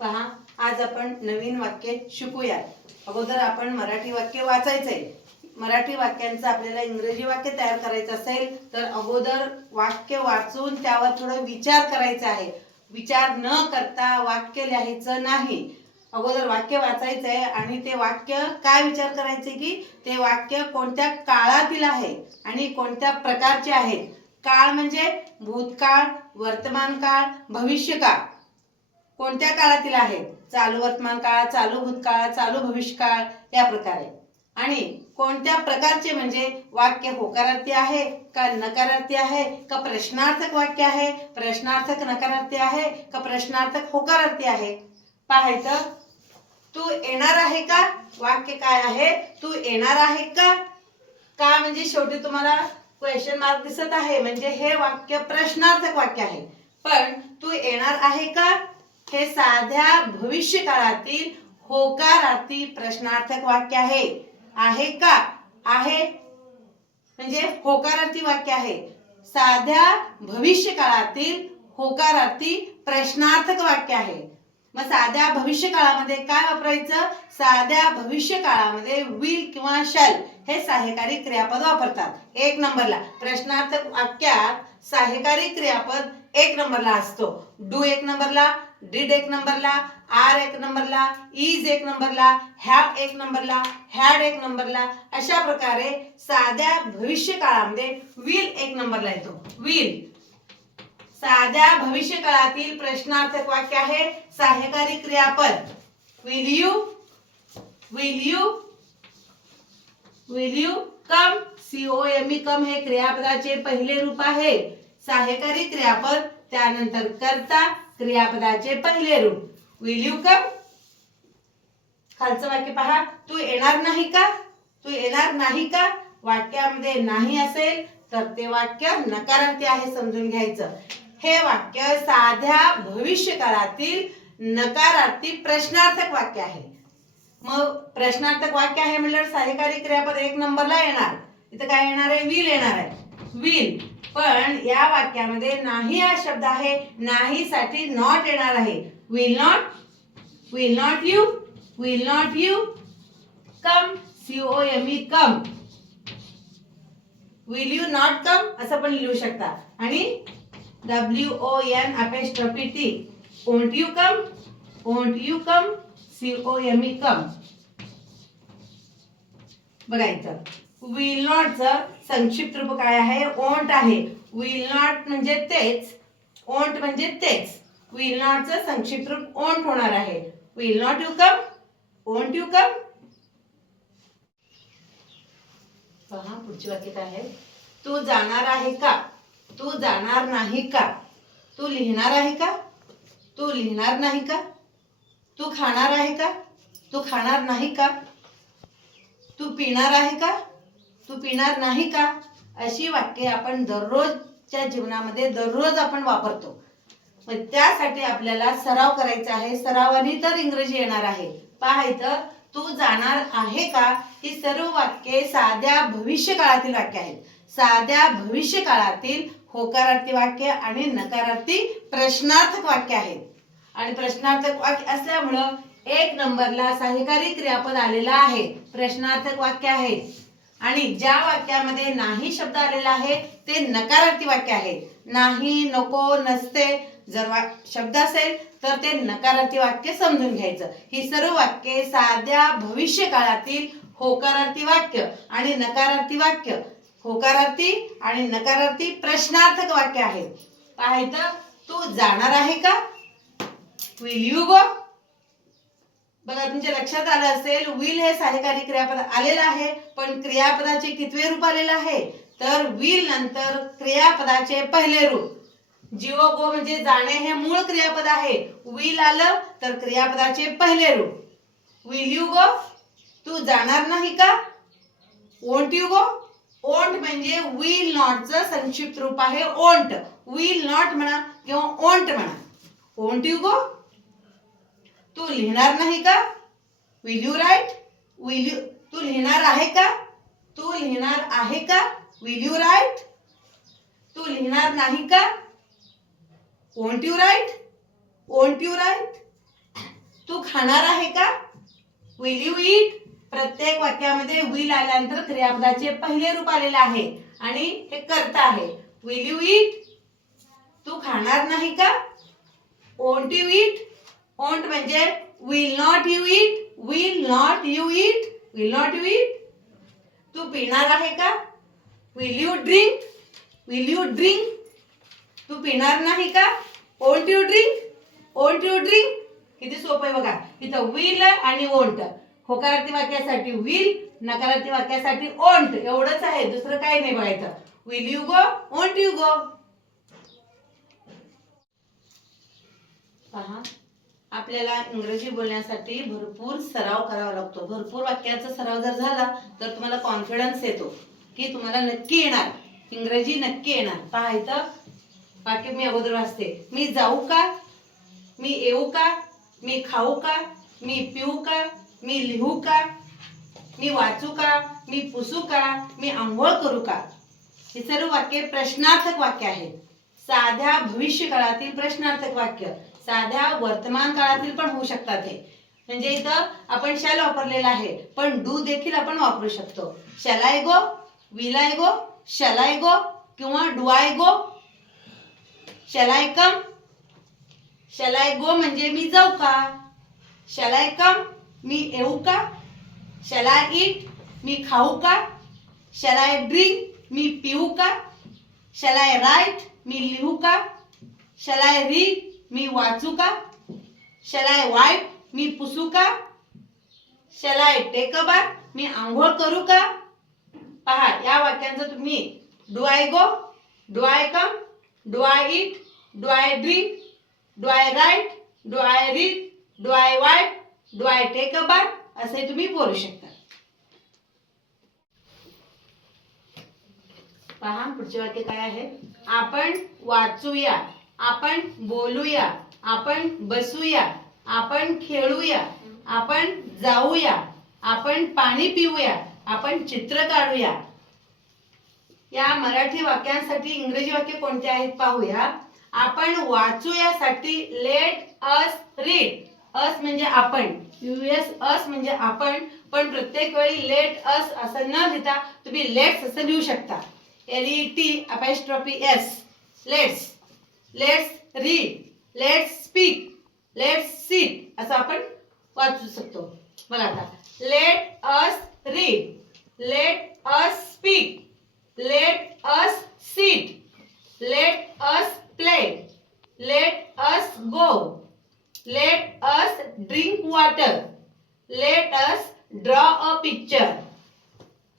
पहा आज आपण नवीन वाक्य शिकूया अगोदर आपण मराठी वाक्य वाचायचंय. मराठी वाक्यांचं आपल्याला इंग्रजी वाक्य तयार करायचं असेल तर अगोदर वाक्य वाचून त्यावर थोडं विचार करायचा आहे. विचार न करता वाक्य लिहायचं नाही. अगोदर वाक्य वाचायचं आहे आणि ते वाक्य काय विचार करायचे की ते वाक्य कोणत्या काळातील आहे आणि कोणत्या प्रकारचे आहेत. काळ म्हणजे भूतकाळ वर्तमान काळ भविष्यकाळ. कोणत्या काळातील आहेत? चालू वर्तमान काळ चालू भूतकाळ चालू भविष्यकाळ या प्रकारे. आणि कोणत्या प्रकारचे म्हणजे वाक्य होकारार्थी आहे का नकारार्थी आहे का प्रश्नार्थक वाक्य आहे प्रश्नार्थक नकारार्थी आहे का प्रश्नार्थक होकारार्थी आहे? पाहायचं तू येणार आहे का? वाक्य काय आहे? तू येणार आहे का? का म्हणजे शेवटी तुम्हाला क्वेश्चन मार्क दिसत आहे. म्हणजे हे वाक्य प्रश्नार्थक वाक्य आहे. पण तू येणार आहे का? हे साध्या भविष्य काळातील होकारार्थी प्रश्नार्थक वाक्य आहे. आहे का? आहे. म्हणजे होकारार्थी वाक्य आहे. साध्या भविष्य काळातील होकारार्थी प्रश्नार्थक वाक्य आहे. मग साध्या भविष्य काळामध्ये काय वापरायचं? साध्या भविष्य काळामध्ये विल किंवा शल हे सहाय्यकारी क्रियापद वापरतात. एक नंबरला. प्रश्नार्थक वाक्यात सहाय्यकारी क्रियापद एक नंबरला असतो. डू एक नंबरला. डिड एक नंबरला आर एक नंबरला इज एक नंबरला हॅव एक नंबरला हॅड एक नंबरला अशा प्रकारे साध्या भविष्य काळामध्ये विल एक नंबरला येतो. विल साध्या भविष्य काळातील प्रश्नार्थक वाक्य आहे सहाय्यकारी क्रियापद. Will you will you will you come C O M E come हे क्रियापदाचे पहिले रूप आहे. सहाय्यकारी क्रियापद त्यानंतर करता क्रियापदाचे पहिले रूप. विल यू कम खालचं वाक्य पहा. तू येणार नाही का? तू येणार नाही का? वाक्यामध्ये नाही असेल तर ते वाक्य नकारार्थी आहे समजून घ्यायचं. हे वाक्य साध्या भविष्य काळातील नकारार्थी प्रश्नार्थक वाक्य आहे. मग प्रश्नार्थक वाक्य आहे म्हणल्यावर सहाय्यकारी क्रियापद एक नंबरला येणार. इथं काय येणार आहे? विल येणार आहे. विल पण या वाक्यामध्ये नाही हा शब्द आहे नाही साठी नॉट येणार आहे. Will not will not you will not you come C O M E come will you not come असं पण लिहू शकता. आणि W O N apostrophe T won't you come won't you come C O M E come बघायचं will नॉटचं संक्षिप्त रूप काय आहे? ओंट आहे. विल नॉट म्हणजे तेच. ओंट म्हणजे तेच. विल नॉटचं संक्षिप्त रूप ओंट होणार आहे. Will not you come won't you come पहा पुढची वाक्य काय आहे? तू जाणार आहे का? तू जाणार नाही का? तू लिहिणार आहे का? तू लिहिणार नाही का? तू खाणार आहे का? तू खाणार नाही का? तू पिणार आहे का? तू पिणार नाही का? अशी वाक्ये आपण दररोजच्या जीवनामध्ये दररोज आपण वापरतो. मग त्यासाठी आपल्याला सराव करायचा आहे. सरावाने तर इंग्रजी येणार आहे. पाहायचं तू जाणार आहे का? ही सर्व वाक्ये साध्या भविष्य काळातील वाक्य आहेत. साध्या भविष्य काळातील होकारार्थी वाक्य आणि नकारार्थी प्रश्नार्थक वाक्य आहेत. आणि प्रश्नार्थक वाक्य असल्यामुळं एक नंबरला सहकारी क्रियापद आलेला आहे. प्रश्नार्थक वाक्य आहे. आणि ज्या वाक्यामध्ये नाही शब्द आलेला आहे ते नकारार्थी वाक्य आहे. नाही नको नसते जर वा शब्द असेल तर ते नकारार्थी वाक्य समजून घ्यायचं. ही सर्व वाक्ये साध्या भविष्य काळातील होकारार्थी वाक्य आणि नकारार्थी वाक्य. होकारार्थी आणि नकारार्थी प्रश्नार्थक वाक्य आहेत. पाहायचं तू जाणार आहे का? विल यू गो बघा तुमच्या लक्षात आलं असेल विल हे सहाय्यकारी क्रियापद आलेलं आहे पण क्रियापदाचे कितवे रूप आलेलं आहे? तर विल नंतर क्रियापदाचे पहिले रूप. जिओ गो म्हणजे जाणे हे मूळ क्रियापद आहे. विल आलं तर क्रियापदाचे पहिले रूप. विल यू गो तू जाणार नाही का? ओंट यू गो ओंट म्हणजे विल नॉटचं संक्षिप्त रूप आहे. ओंट विल नॉट म्हणा किंवा ओंट म्हणा. ओंट यू गो तू लिहिणार नाही का? Will you write will you तू लिहिणार आहे का? तू लिहिणार आहे का? विल यू राईट तू लिहिणार नाही का? Won't you write won't you write तू खाणार आहे का? विल यू ईट प्रत्येक वाक्यामध्ये विल आल्यानंतर क्रियापदाचे पहिले रूप आलेले आहे आणि हे करता आहे. विल यू ईट तू खाणार नाही का? ओंट यू ईट ओंट म्हणजे will not you eat will not you eat will not you eat तू पिणार आहे का? Will you drink will you drink तू पिणार नाही का? Won't you drink won't you drink किती सोपं आहे बघा. इथं विल आणि ओंट होकारार्थी वाक्यासाठी विल नकारार्थी वाक्यासाठी ओंट एवढंच आहे. दुसरं काही नाही बघायचं. Will you go won't you go पहा. आपल्याला इंग्रजी बोलण्यासाठी भरपूर सराव करावा लागतो. भरपूर वाक्याचा सराव जर झाला तर तुम्हाला कॉन्फिडन्स येतो की तुम्हाला नक्की येणार. इंग्रजी नक्की येणार. पाहायचं वाक्य मी अगोदर वाचते. मी जाऊ का? मी येऊ का? मी खाऊ का? मी पिऊ का? मी लिहू का? मी वाचू का? मी पुसू का? मी आंघोळ करू का? ही सर्व वाक्य प्रश्नार्थक वाक्य आहेत साध्या भविष्यकाळातील प्रश्नार्थक वाक्य. साध्या वर्तमान काळातील पण होऊ शकतात हे. म्हणजे इथं आपण शॅल वापरलेला आहे. पण डू देखील आपण वापरू शकतो. Shall I go will I go shall I go किंवा do I go shall I come shall I go म्हणजे मी जाऊ का? शॅल आय कम मी येऊ का? शॅल आय इट मी खाऊ का? शॅल आय ड्रिंक मी पिऊ का? शॅल आय राईट मी लिहू का? शॅल आय रीड मी वाचू का शलाय आय वाईट मी पुसू का शलाय टेक अ मी आंघोळ करू का पहा या वाक्यांचं तुम्ही do I go do I come do I eat do I drink do I write do I read do I wait do I take a bar असे तुम्ही बोलू शकता. पहा पुढचे वाक्य काय आहे? आपण वाचूया. आपण बोलूया आपण बसूया आपण खेळूया आपण जाऊया आपण पाणी पिऊया आपण चित्र काढूया. या मराठी वाक्यांसाठी इंग्रजी वाक्य कोणते आहेत पाहूया. आपण वाचूयासाठी लेट अस रीड अस म्हणजे आपण. युएस अस म्हणजे आपण. पण प्रत्येक वेळी लेट अस असं न लिहिता तुम्ही लेट्स असं लिहू शकता. L E T apostrophe S let's let's read let's speak let's sit असं आपण वाचू शकतो. बघा आता. Let us read let us speak let us sit let us play let us go let us drink water let us draw a picture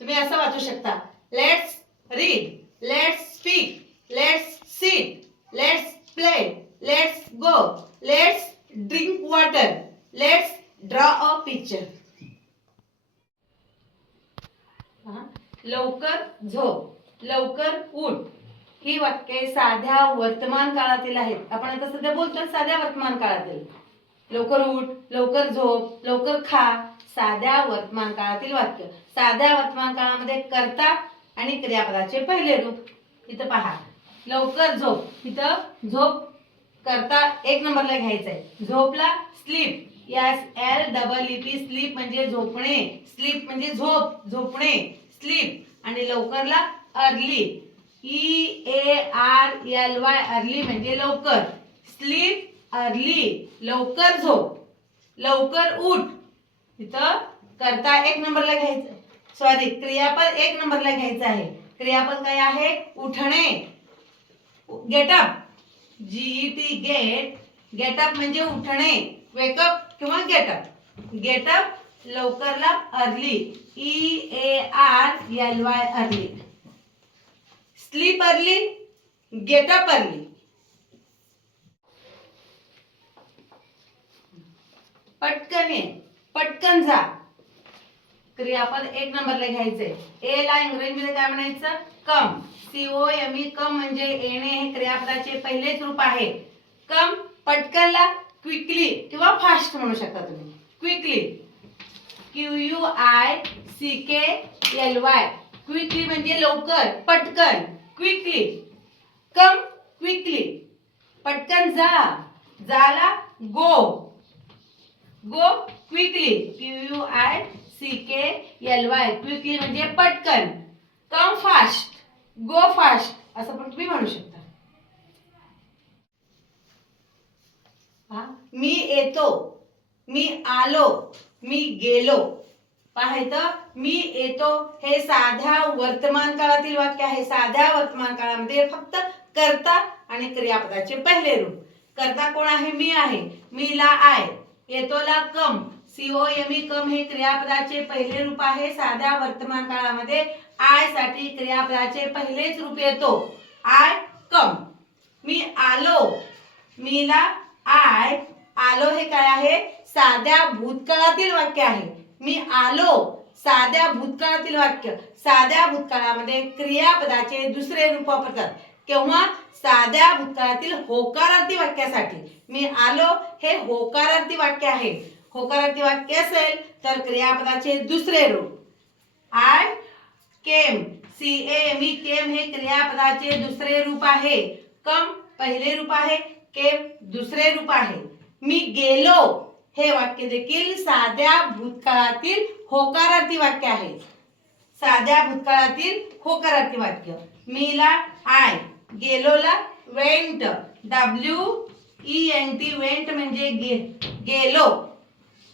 तुम्ही असं वाचू शकता. Let's read let's speak let's sit let's play let's go let's drink water let's draw a picture लवकर झोप. लवकर उठ. ही वाक्ये साध्या वर्तमान काळातील आहेत. आपण आता सध्या बोलतो साध्या वर्तमान काळातील. लवकर उठ लवकर झोप लवकर खा. साध्या वर्तमान काळातील वाक्य. साध्या वर्तमान काळामध्ये करता आणि क्रियापदाचे पहिले रूप. इथं पहा. लवकर झोप. इथं झोप करता एक नंबरला घ्यायचं आहे झोपला स्लीप. यास L double E P sleep म्हणजे झोपणे. स्लीप म्हणजे झोप झोपणे. स्लीप आणि लवकरला early E A R L Y early म्हणजे लवकर. स्लीप अर्ली लवकर झोप. लवकर उठ. इथं करता एक नंबरला घ्यायचं. सॉरी क्रियापद एक नंबरला घ्यायचं आहे. क्रियापद काय आहे? उठणे. Get up G T get get up म्हणजे उठणे. वेकअप किंवा get up get up लवकरला early E A R L Y early sleep early get up early पटकन ये. पटकन जा. क्रियापद एक नंबरला घ्यायचंय. ए ला इंग्रजीमध्ये काय म्हणायचं? Come C O M E come म्हणजे येणे हे क्रियापदाचे पहिलेच रूप आहे. कम पटकनला क्विकली किंवा फास्ट म्हणू शकता तुम्ही. Quickly Q U I C K L Y quickly म्हणजे लवकर पटकन. क्विकली कम क्विकली पटकन जा. जाला go go quickly Q U I C K L Y quickly म्हणजे पटकन. कम फास्ट गो फास्ट असं पण तुम्ही म्हणू शकता. हा, मी येतो मी आलो मी गेलो. पाहायचं मी येतो हे साध्या वर्तमान काळातील वाक्य आहे. साध्या वर्तमान काळामध्ये फक्त कर्ता आणि क्रियापदाचे पहिले रूप. कर्ता कोण आहे? मी आहे. मी ला आय. येतोला कम. कम हे क्रियापदाचे पहिले रूप आहे. साध्या वर्तमान काळामध्ये आयसाठी क्रियापदाचे पहिलेच रूप येतो. I come. मी आलो. मीला आय. आलो हे काय आहे? साध्या भूतकाळातील वाक्य आहे. मी आलो. साध्या भूतकाळातील वाक्य. साध्या भूतकाळामध्ये क्रियापदाचे दुसरे रूप वापरतात. केव्हा? साध्या भूतकाळातील होकारार्थी वाक्यासाठी. मी आलो हे होकारार्थी वाक्य आहे. होकारार्थी वाक्य असेल तर क्रियापदाचे दुसरे रूप. I came. सी ए मी केम हे क्रियापदाचे दुसरे रूप आहे. कम पहिले रूप आहे. केम दुसरे रूप आहे. मी गेलो हे वाक्य देखील साध्या भूतकाळातील होकारार्थी वाक्य आहे. साध्या भूतकाळातील होकारार्थी वाक्य. मीला I. गेलोला went. W E N T. Went म्हणजे गे गेलो.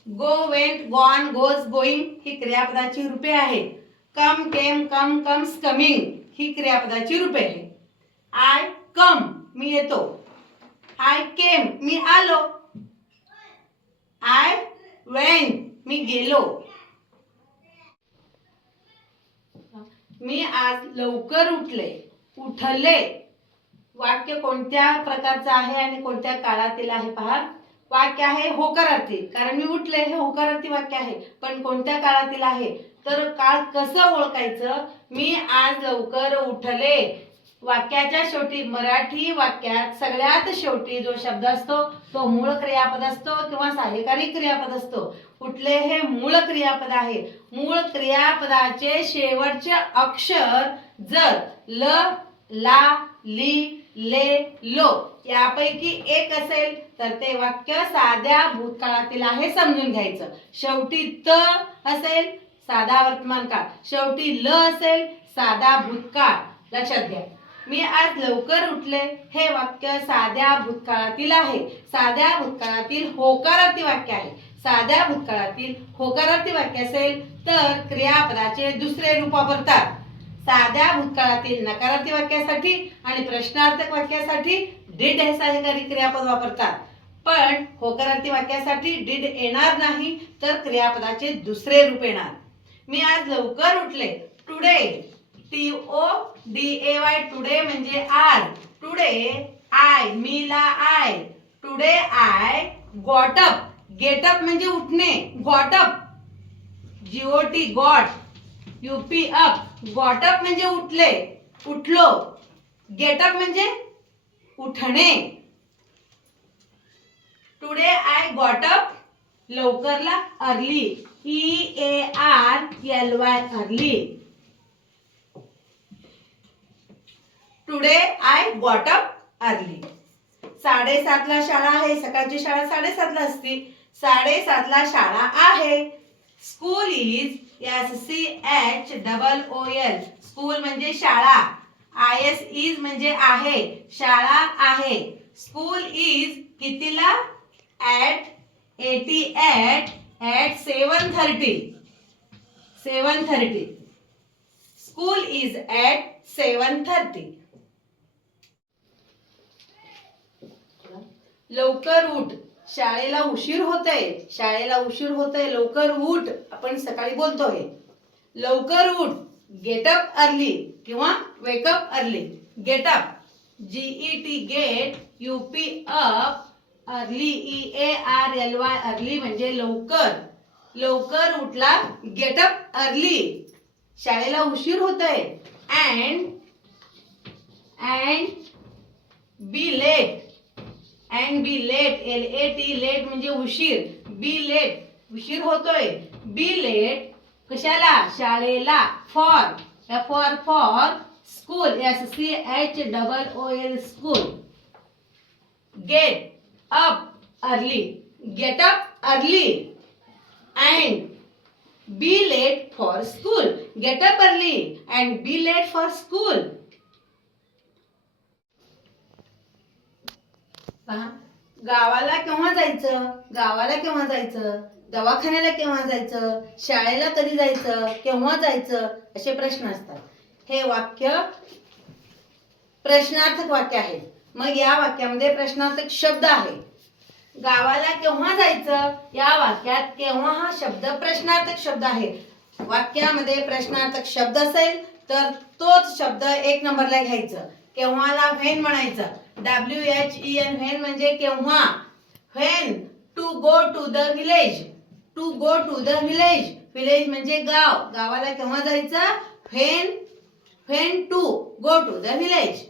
Go went gone goes going ही क्रियापदाची रूपे आहेत. Come came come comes coming he क्रियापदाची रूपे आहे आय कम मी येतो. आय केम मी आलो. आय वेन मी गेलो. मी आज लवकर उठले उठले. वाक्य कोणत्या प्रकारचं आहे आणि कोणत्या काळातील आहे पहा. वाक्य आहे होकारार्थी कारण मी उठले हे होकारार्थी वाक्य आहे. पण कोणत्या काळातील आहे? तर काळ कसं ओळखायचं? मी आज लवकर उठले. वाक्याच्या शेवटी मराठी वाक्यात सगळ्यात शेवटी जो शब्द असतो तो मूळ क्रियापद असतो किंवा सहाय्यकारी क्रियापद असतो. कुठले हे मूळ क्रियापद आहे. मूळ क्रियापदाचे शेवटचे अक्षर जर ल ला ली ले लो. यापैकी एक असेल तर ते वाक्य साध्या भूतकाळातील आहे समजून घ्यायचं. शेवटी त असेल साधा वर्तमान काळ. शेवटी ल असेल साधा भूतकाळ. लक्षात घ्या. मी आज लवकर उठले हे वाक्य साध्या भूतकाळातील आहे. साध्या भूतकाळातील होकारार्थी वाक्य आहे. साध्या भूतकाळातील होकारार्थी वाक्य असेल तर क्रियापदाचे दुसरे रूप वापरतात. साध्या भूतकाळातील नकारार्थी वाक्यासाठी आणि प्रश्नार्थक वाक्यासाठी डिड हे सहाय्यकारी क्रियापद वापरतात. पण होकारार्थी वाक्यासाठी डिड येणार नाही तर क्रियापदाचे दुसरे रूप येणार. मी आज लवकर उठले. Today T O D A Y today म्हणजे आज टुडे आय मी ला I. Today I got up get up म्हणजे उठणे. Got up G O T got. U P up. Got up म्हणजे उठले. उठलो. गेटअप म्हणजे उठणे. Today I got up लवकरला early E A R L Y early today I got up early साडेसातला शाळा आहे. सकाळची शाळा साडेसातला असती. साडेसातला शाळा आहे. School is S C H double O L school म्हणजे शाळा. आय एस इज म्हणजे आहे. शाळा आहे. स्कूल इज कितीला? At A T at at seven thirty seven thirty school is at seven thirty लवकर उठ. शाळेला उशीर होतय. शाळेला उशीर होतय. लवकर उठ. आपण सकाळी बोलतोय लवकर उठ. गेटअप अर्ली किंवा wake up early get up G E T get U P up early E A R L Y early म्हणजे लवकर. लवकर उठला गेटअप अर्ली शाळेला उशीर होतय. And and be late and be late L A T late म्हणजे उशीर. बी late उशीर होतोय. बी लेट कशाला? शाळेला. For F for for school S C H double O L school get up early get up early and be late for school get up early and be late for school पहा गावाला केव्हा जायचं? गावाला केव्हा जायचं? दवाखान्याला केव्हा जायचं? शाळेला कधी जायचं? केव्हा जायचं? असे प्रश्न असतात. हे वाक्य प्रश्नार्थक वाक्य आहे. मग या वाक्यामध्ये प्रश्नार्थक शब्द आहे. गावाला केव्हा जायचं? या वाक्यात केव्हा हा शब्द प्रश्नार्थक शब्द आहे? वाक्यामध्ये प्रश्नार्थक शब्द असेल तर तोच शब्द एक नंबरला घ्यायचं. केव्हाला व्हेन म्हणायचं? W H E N when म्हणजे केव्हा? When to go to the village. To go to the village. Village म्हणजे गाव. गावाला केव्हा जायचं? When when to go to the village.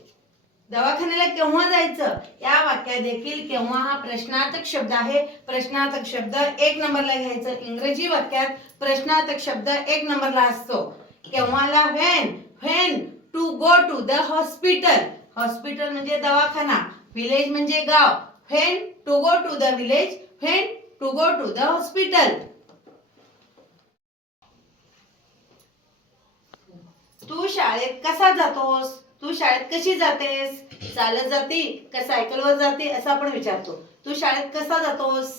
दवाखान्याला केव्हा जायचं? या वाक्यात देखील केव्हा हा प्रश्नार्थक शब्द आहे. प्रश्नार्थक शब्द एक नंबरला घ्यायचं. इंग्रजी वाक्यात प्रश्नार्थक शब्द एक नंबरला असतो. केव्हाला when when to go to the hospital hospital म्हणजे दवाखाना. विलेज म्हणजे गाव. When to go to the village when to go to the hospital तू शाळेत कसा जातोस? तू शाळेत कशी जातेस? चालत जाते का सायकलवर जाते? असं आपण विचारतो. तू शाळेत कसा जातोस?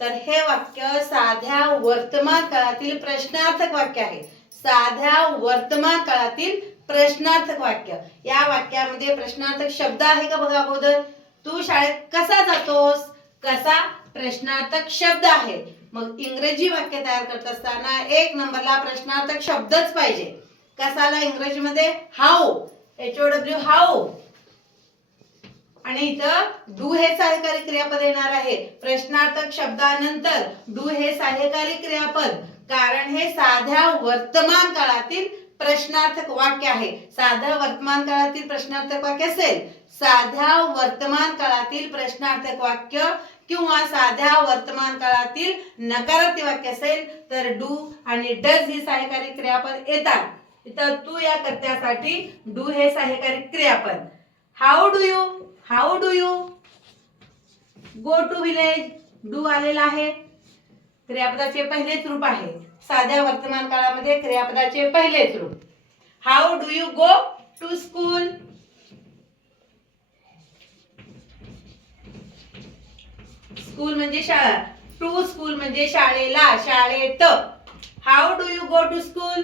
तर हे वाक्य साध्या वर्तमान काळातील प्रश्नार्थक वाक्य आहे. साध्या वर्तमान काळातील प्रश्नार्थक वाक्य. या वाक्यामध्ये प्रश्नार्थक शब्द आहे का बघा अगोदर? तू शाळेत कसा जातोस? कसा प्रश्नार्थक शब्द आहे? मग इंग्रजी वाक्य तयार करत असताना एक नंबरला प्रश्नार्थक शब्दच पाहिजे. कसाला इंग्रजीमध्ये? How. H O W how. आणि इथं डू हे सहकारी क्रियापद येणार आहे. प्रश्नार्थक शब्दानंतर डू हे सहकारी क्रियापद. कारण हे साध्या वर्तमान काळातील प्रश्नार्थक वाक्य आहे. साध्या वर्तमान काळातील प्रश्नार्थक वाक्य असेल. साध्या वर्तमान काळातील प्रश्नार्थक वाक्य किंवा साध्या वर्तमान काळातील नकारात्मक वाक्य असेल तर डू आणि डज ही सहाय्यकारी क्रियापद येतात. इथं तू या कर्त्यासाठी डू हे सहाय्यकारी क्रियापद. How do you how do you go to village do आलेला आहे. क्रियापदाचे पहिलेच रूप आहे. साध्या वर्तमान काळामध्ये क्रियापदाचे पहिलेच रूप how do you go to school school म्हणजे शाळा. टू स्कूल म्हणजे शाळेला शाळेत. How do you go to school